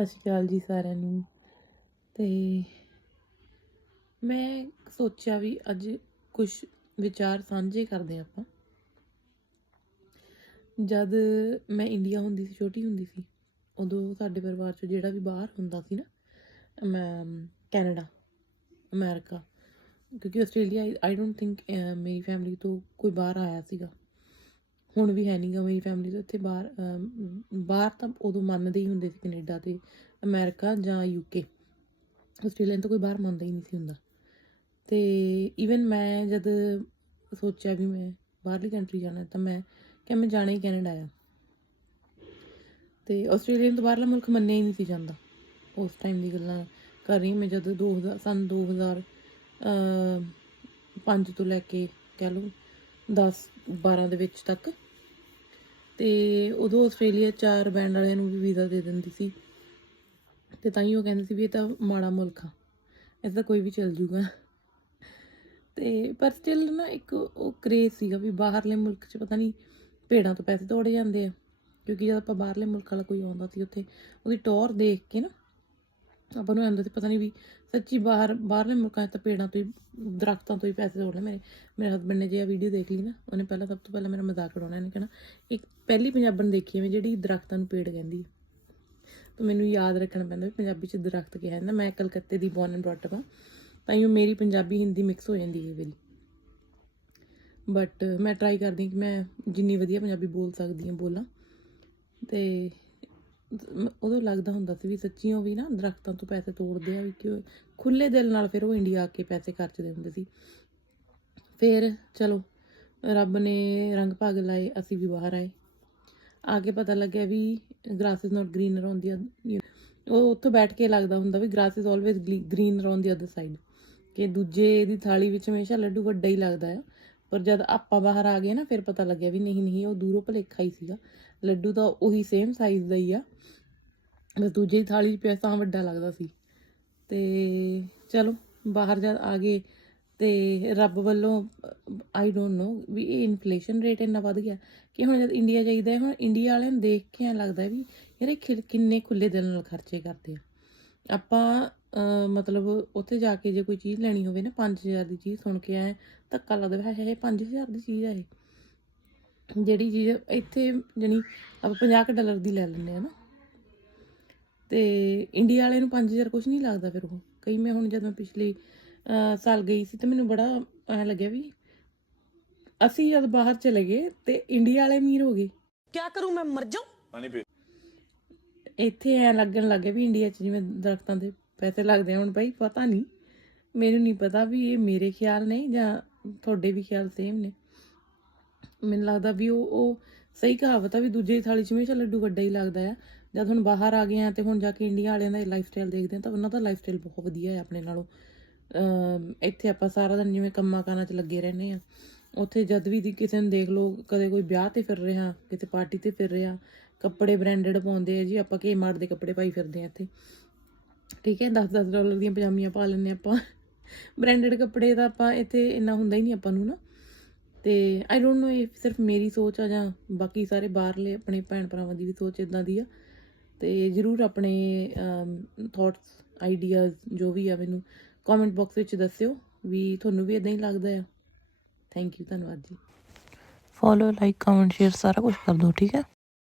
ਸਤਿ ਸ਼੍ਰੀ ਅਕਾਲ ਜੀ ਸਾਰਿਆਂ ਨੂੰ। ਤੇ ਮੈਂ ਸੋਚਿਆ ਵੀ ਅੱਜ ਕੁਝ ਵਿਚਾਰ ਸਾਂਝੇ ਕਰਦੇ ਹਾਂ ਆਪਾਂ। ਜਦ ਮੈਂ ਇੰਡੀਆ ਹੁੰਦੀ ਸੀ, ਛੋਟੀ ਹੁੰਦੀ ਸੀ, ਉਦੋਂ ਸਾਡੇ ਪਰਿਵਾਰ 'ਚ ਜਿਹੜਾ ਵੀ ਬਾਹਰ ਹੁੰਦਾ ਸੀ ਨਾ, ਮੈਂ, ਕੈਨੇਡਾ, ਅਮਰੀਕਾ, ਕਿਉਂਕਿ ਆਸਟ੍ਰੇਲੀਆ, ਆਈ ਡੋਂਟ ਥਿੰਕ ਮੇਰੀ ਫੈਮਿਲੀ ਤੋਂ ਕੋਈ ਬਾਹਰ ਆਇਆ ਸੀਗਾ। ਹੁਣ ਵੀ ਹੈ ਨਹੀਂਗਾ ਮੇਰੀ ਫੈਮਿਲੀ ਤੋਂ ਇੱਥੇ ਬਾਹਰ ਬਾਹਰ ਤਾਂ ਉਦੋਂ ਮੰਨਦੇ ਹੀ ਹੁੰਦੇ ਸੀ ਕੈਨੇਡਾ ਤੇ ਅਮਰੀਕਾ ਜਾਂ ਯੂਕੇ ਆਸਟ੍ਰੇਲੀਆ ਨੂੰ ਤਾਂ ਕੋਈ ਬਾਹਰ ਮੰਨਦਾ ਹੀ ਨਹੀਂ ਸੀ ਹੁੰਦਾ। ਤੇ ਈਵਨ ਮੈਂ ਜਦ ਸੋਚਿਆ ਵੀ ਮੈਂ ਬਾਹਰਲੀ ਕੰਟਰੀ ਜਾਣਾ, ਤਾਂ ਮੈਂ ਕਿ ਮੈਂ ਜਾਣਾ ਹੀ ਕੈਨੇਡਾ ਆ। ਤੇ ਆਸਟ੍ਰੇਲੀਆ ਤੋਂ ਬਾਹਰਲਾ ਮੁਲਕ ਮੰਨਿਆ ਹੀ ਨਹੀਂ ਸੀ ਜਾਂਦਾ। ਉਸ ਟਾਈਮ ਦੀ ਗੱਲਾਂ ਕਰ ਰਹੀ ਮੈਂ ਜਦ 2000 ਸਨ 2000 ਅ 5 ਤੋਂ ਲੈ ਕੇ ਕਹਿ ਲਓ 10 12 ਦੇ ਵਿੱਚ ਤੱਕ। ਤੇ ਉਦੋਂ ਆਸਟ੍ਰੇਲੀਆ ਚਾਰ ਬੈਂਡ ਵਾਲਿਆਂ ਨੂੰ ਵੀ ਵੀਜ਼ਾ ਦੇ ਦਿੰਦੀ ਸੀ। ਤੇ ਤਾਂ ਹੀ ਉਹ ਕਹਿੰਦੇ ਸੀ ਵੀ ਇਹ ਤਾਂ ਮਾੜਾ ਮੁਲਕ ਆ। ਇਸ ਦਾ ਕੋਈ ਵੀ ਚੱਲ ਜੂਗਾ। ਤੇ ਪਰ ਸਟਿਲ ਨਾ ਇੱਕ ਉਹ ਕਰੇਜ਼ ਸੀਗਾ ਵੀ ਬਾਹਰਲੇ ਮੁਲਕ 'ਚ ਪਤਾ ਨਹੀਂ ਭੇੜਾਂ ਤੋਂ ਪੈਸੇ ਤੋੜੇ ਜਾਂਦੇ ਆ। ਕਿਉਂਕਿ ਜਦ ਆਪਾਂ ਬਾਹਰਲੇ ਮੁਲਕ ਵਾਲਾ ਕੋਈ ਆਉਂਦਾ ਸੀ ਉੱਥੇ, ਉਹਦੀ ਟੌਰ ਦੇਖ ਕੇ ਨਾ ਆਪਾਂ ਨੂੰ ਆਉਂਦਾ ਸੀ ਪਤਾ ਨਹੀਂ ਵੀ ਸੱਚੀ ਬਾਹਰ ਬਾਹਰਲੇ ਮੁਲਕਾਂ 'ਚ ਤਾਂ ਪੇੜਾਂ ਤੋਂ ਹੀ, ਦਰਖਤਾਂ ਤੋਂ ਹੀ ਪੈਸੇ ਤੋੜ ਲੈ ਮੇਰੇ ਮੇਰੇ ਹਸਬੰਡ ਨੇ ਜੇ ਆ ਵੀਡੀਓ ਦੇਖ ਲਈ ਨਾ, ਉਹਨੇ ਪਹਿਲਾਂ ਸਭ ਤੋਂ ਪਹਿਲਾਂ ਮੇਰਾ ਮਜ਼ਾਕ ਉਡਾਉਣਾ, ਇਹਨੇ ਕਹਿਣਾ, ਇੱਕ ਪਹਿਲੀ ਪੰਜਾਬਣ ਦੇਖੀ ਹੈ ਮੈਂ ਜਿਹੜੀ ਦਰਖਤਾਂ ਨੂੰ ਪੇੜ ਕਹਿੰਦੀ ਹੈ ਤਾਂ ਮੈਨੂੰ ਯਾਦ ਰੱਖਣਾ ਪੈਂਦਾ ਵੀ ਪੰਜਾਬੀ 'ਚ ਦਰਖਤ ਕਿਹਾ ਜਾਂਦਾ, ਮੈਂ ਕਲਕੱਤੇ ਦੀ ਬੋਰਨ ਐਂਡ ਬ੍ਰੌਟ ਅਪ ਹਾਂ ਤਾਂ ਇਹ ਮੇਰੀ ਪੰਜਾਬੀ ਹਿੰਦੀ ਮਿਕਸ ਹੋ ਜਾਂਦੀ ਹੈ ਵਾਰੀ ਬਟ ਮੈਂ ਟਰਾਈ ਕਰਦੀ ਹਾਂ ਕਿ ਮੈਂ ਜਿੰਨੀ ਵਧੀਆ ਪੰਜਾਬੀ ਬੋਲ ਸਕਦੀ ਹਾਂ ਬੋਲਾਂ, ਤੇ ਉਦੋਂ ਲੱਗਦਾ ਹੁੰਦਾ ਸੀ ਵੀ ਸੱਚੀ ਉਹ ਵੀ ਨਾ ਦਰਖਤਾਂ ਤੋਂ ਪੈਸੇ ਤੋੜਦੇ ਆ ਵੀ ਕਿ ਖੁੱਲੇ ਦਿਲ ਨਾਲ ਫਿਰ ਉਹ ਇੰਡੀਆ ਆ ਕੇ ਪੈਸੇ ਖਰਚਦੇ ਹੁੰਦੇ ਸੀ। ਫਿਰ ਚਲੋ, ਰੱਬ ਨੇ ਰੰਗ ਭਾਗ ਲਾਏ, ਅਸੀਂ ਵੀ ਬਾਹਰ ਆਏ। ਆ ਕੇ ਪਤਾ ਲੱਗਿਆ ਵੀ grass is not greener on the ਉਹ ਉੱਥੇ ਬੈਠ ਕੇ ਲੱਗਦਾ ਹੁੰਦਾ ਵੀ grass is always greener on the other side ਕਿ ਦੂਜੇ ਦੀ ਥਾਲੀ ਵਿੱਚ ਹਮੇਸ਼ਾ ਲੱਡੂ ਵੱਡਾ ਹੀ ਲੱਗਦਾ ਆ। ਪਰ ਜਦ ਆਪਾਂ ਬਾਹਰ ਆ ਗਏ ਨਾ, ਫਿਰ ਪਤਾ ਲੱਗਿਆ ਵੀ ਨਹੀਂ ਨਹੀਂ, ਉਹ ਦੂਰੋਂ ਭਲੇਖਾ ਹੀ ਸੀਗਾ। ਲੱਡੂ ਤਾਂ ਉਹੀ ਸੇਮ ਸਾਈਜ਼ ਦਾ ਹੀ ਆ। ਬਸ ਦੂਜੇ ਦੀ ਥਾਲੀ 'ਚ ਪਿਆ ਤਾਂ ਵੱਡਾ ਲੱਗਦਾ ਸੀ। ਤੇ ਚਲੋ, ਬਾਹਰ ਜਦ ਆ ਗਏ ਤੇ ਰੱਬ ਵੱਲੋਂ ਆਈ ਡੋਨਟ ਨੋ ਵੀ ਇਹ ਇਨਫਲੇਸ਼ਨ ਰੇਟ ਇੰਨਾ ਵੱਧ ਗਿਆ। ਕਿ ਹੁਣ ਜਦ ਇੰਡੀਆ ਜਾਈਦਾ ਹੁਣ ਇੰਡੀਆ ਵਾਲਿਆਂ ਨੂੰ ਦੇਖ ਕੇ ਐਂ ਲੱਗਦਾ ਵੀ ਯਾਰ ਇਹ ਖਿਲ- ਕਿੰਨੇ ਖੁੱਲੇ ਦਿਲ ਨਾਲ ਖਰਚੇ ਕਰਦੇ ਆ। ਆਪਾਂ ਮਤਲਬ ਉੱਥੇ ਜਾ ਕੇ ਜੇ ਕੋਈ ਚੀਜ਼ ਲੈਣੀ ਹੋਵੇ ਨਾ 5000 ਦੀ ਚੀਜ਼ ਸੁਣ ਕੇ ਐ ਧੱਕਾ ਲੱਗਦਾ ਹੈ ਇਹ 5000 ਦੀ ਚੀਜ਼ ਹੈ ਜਿਹੜੀ ਚੀਜ਼ ਇੱਥੇ ਜਣੀ ਆਪਾਂ 50 ਡਾਲਰ ਦੀ ਲੈ ਲੈਂਦੇ ਆ ਨਾ। ਤੇ ਇੰਡੀਆ ਵਾਲੇ ਨੂੰ 5000 ਕੁਝ ਨਹੀਂ ਲੱਗਦਾ ਫਿਰ ਉਹ। ਕਈ ਮੈਂ ਹੁਣ ਜਦੋਂ ਪਿਛਲੇ ਸਾਲ ਗਈ ਸੀ ਤੇ ਮੈਨੂੰ ਬੜਾ ਐ ਲੱਗਿਆ ਵੀ ਅਸੀਂ ਜਦ ਬਾਹਰ ਚਲੇ ਗਏ ਤੇ ਇੰਡੀਆ ਵਾਲੇ ਅਮੀਰ ਹੋ ਗਏ। ਕੀ ਕਰੂੰ ਮੈਂ ਮਰ ਜਾਉਂ ਪਾਣੀ ਪੀ। ਇੱਥੇ ਐ ਲੱਗਣ ਲੱਗੇ ਵੀ ਇੰਡੀਆ 'ਚ ਜਿਵੇਂ ਦਰਖਤਾਂ ਦੇ ਪੈਸੇ ਲੱਗਦੇ ਹੁਣ ਭਾਈ ਪਤਾ ਨਹੀਂ। ਮੈਨੂੰ ਨਹੀਂ ਪਤਾ ਵੀ ਇਹ ਮੇਰੇ ਖਿਆਲ ਨੇ ਜਾਂ ਤੁਹਾਡੇ ਵੀ ਖਿਆਲ ਸੇਮ ਨੇ। ਮੈਨੂੰ ਲੱਗਦਾ ਵੀ ਉਹ ਉਹ ਸਹੀ ਕਹਾਵਤ ਆ ਵੀ ਦੂਜੇ ਥਾਲੀ 'ਚ ਹਮੇਸ਼ਾ ਲੱਡੂ ਵੱਡਾ ਹੀ ਲੱਗਦਾ ਆ। ਜਦ ਹੁਣ ਬਾਹਰ ਆ ਗਏ ਆ ਤੇ ਹੁਣ ਜਾ ਕੇ ਇੰਡੀਆ ਵਾਲਿਆਂ ਦਾ ਲਾਈਫ ਸਟਾਈਲ ਦੇਖਦੇ ਆ ਤਾਂ ਉਹਨਾਂ ਦਾ ਲਾਈਫ ਸਟਾਈਲ ਬਹੁਤ ਵਧੀਆ ਹੈ ਆਪਣੇ ਨਾਲੋਂ। ਅਮ ਇੱਥੇ ਆਪਾਂ ਸਾਰਾ ਦਿਨ ਜਿਵੇਂ ਕੰਮਾਂ ਕਾਰਾਂ 'ਚ ਲੱਗੇ ਰਹਿੰਦੇ ਆ। ਉੱਥੇ ਜਦ ਵੀ ਕਿਸੇ ਨੂੰ ਦੇਖ ਲੋ ਕਦੇ ਕੋਈ ਵਿਆਹ ਤੇ ਫਿਰ ਰਿਹਾ, ਕਿਤੇ ਪਾਰਟੀ ਤੇ ਫਿਰ ਰਿਹਾ ਕੱਪੜੇ ਬ੍ਰਾਂਡਡ ਪਾਉਂਦੇ ਆ ਜੀ, ਆਪਾਂ ਕੇ ਮਾਰ ਦੇ ਕੱਪੜੇ ਪਾਈ ਫਿਰਦੇ ਆ ਇੱਥੇ। ਠੀਕ ਹੈ 10-10 ਡਾਲਰ ਦੀਆਂ ਪਜਾਮੀਆਂ ਪਾ ਲੈਂਦੇ ਆਪਾਂ। ਬ੍ਰਾਂਡਡ ਕੱਪੜੇ ਦਾ ਆਪਾਂ ਇੱਥੇ ਇੰਨਾ ਹੁੰਦਾ ਹੀ ਨਹੀਂ ਆਪਾਂ ਨੂੰ ਨਾ। ਤੇ ਆਈ ਡੋਨਟ ਨੋ ਇਹ ਸਿਰਫ ਮੇਰੀ ਸੋਚ ਆ ਜਾਂ ਬਾਕੀ ਸਾਰੇ ਬਾਹਰਲੇ ਆਪਣੇ ਭੈਣ ਭਰਾਵਾਂ ਦੀ ਵੀ ਸੋਚ ਇਦਾਂ ਦੀ ਆ। ਤੇ ਜਰੂਰ ਆਪਣੇ ਥਾਟਸ ਆਈਡੀਆਜ਼ ਜੋ ਵੀ ਆ ਮੈਨੂੰ ਕਮੈਂਟ ਬਾਕਸ ਵਿੱਚ ਦੱਸਿਓ ਵੀ ਤੁਹਾਨੂੰ ਵੀ ਇਦਾਂ ਹੀ ਲੱਗਦਾ ਆ। ਥੈਂਕ ਯੂ ਧੰਨਵਾਦ ਜੀ। ਫੋਲੋ ਲਾਈਕ ਕਮੈਂਟ ਸ਼ੇਅਰ ਸਾਰਾ ਕੁਝ ਕਰ ਦਿਓ, ਠੀਕ ਹੈ?